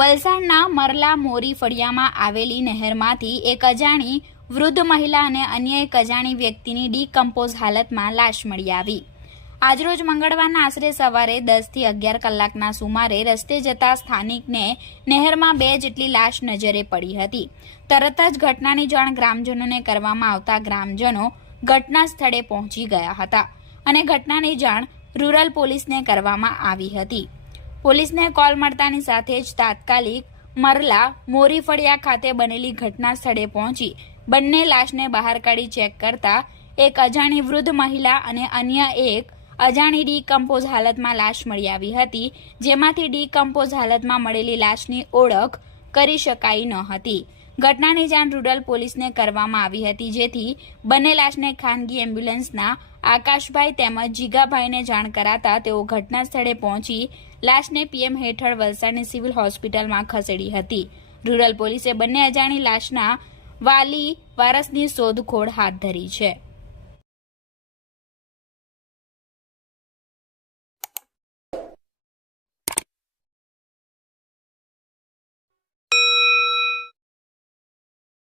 વલસાડના મરલા મોરી ફળિયામાં આવેલી નહેરમાંથી એક અજાણી વૃદ્ધ મહિલા અને અન્ય એક અજાણી વ્યક્તિની ડીકમ્પોઝ હાલતમાં લાશ મળી આવી. આજરોજ મંગળવારના આશરે સવારે દસથી અગિયાર કલાકના સુમારે રસ્તે જતા સ્થાનિકને નહેરમાં બે જેટલી લાશ નજરે પડી હતી. તરત જ ઘટનાની જાણ ગ્રામજનોને કરવામાં આવતા ગ્રામજનો ઘટના સ્થળે પહોંચી ગયા હતા અને ઘટનાની જાણ રૂરલ પોલીસને કરવામાં આવી હતી. પોલીસને કોલ મળતાની સાથે જ તાત્કાલિક મરલા મોરી ફળિયા ખાતે બનેલી ઘટના સ્થળે પહોંચી. બંને લાશને બહાર કાઢી ચેક કરતા એક અજાણી વૃદ્ધ મહિલા અને અન્ય એક અજાણી ડીકમ્પોઝ હાલતમાં લાશ મળી આવી હતી, જેમાંથી ડીકમ્પોઝ હાલતમાં મળેલી લાશની ઓળખ કરી શકાઈ ન હતી. ઘટનાની જાણ રૂરલ પોલીસને કરવામાં આવી હતી, જેથી બંને લાશને ખાનગી એમ્બ્યુલન્સના આકાશભાઈ તેમજ જીગાભાઈને જાણ કરાતા તેઓ ઘટના સ્થળે પહોંચી લાશને પીએમ હેઠળ વલસાડની સિવિલ હોસ્પિટલમાં ખસેડી હતી. રૂરલ પોલીસે બંને અજાણી લાશના વાલી વારસની શોધખોળ હાથ ધરી છે.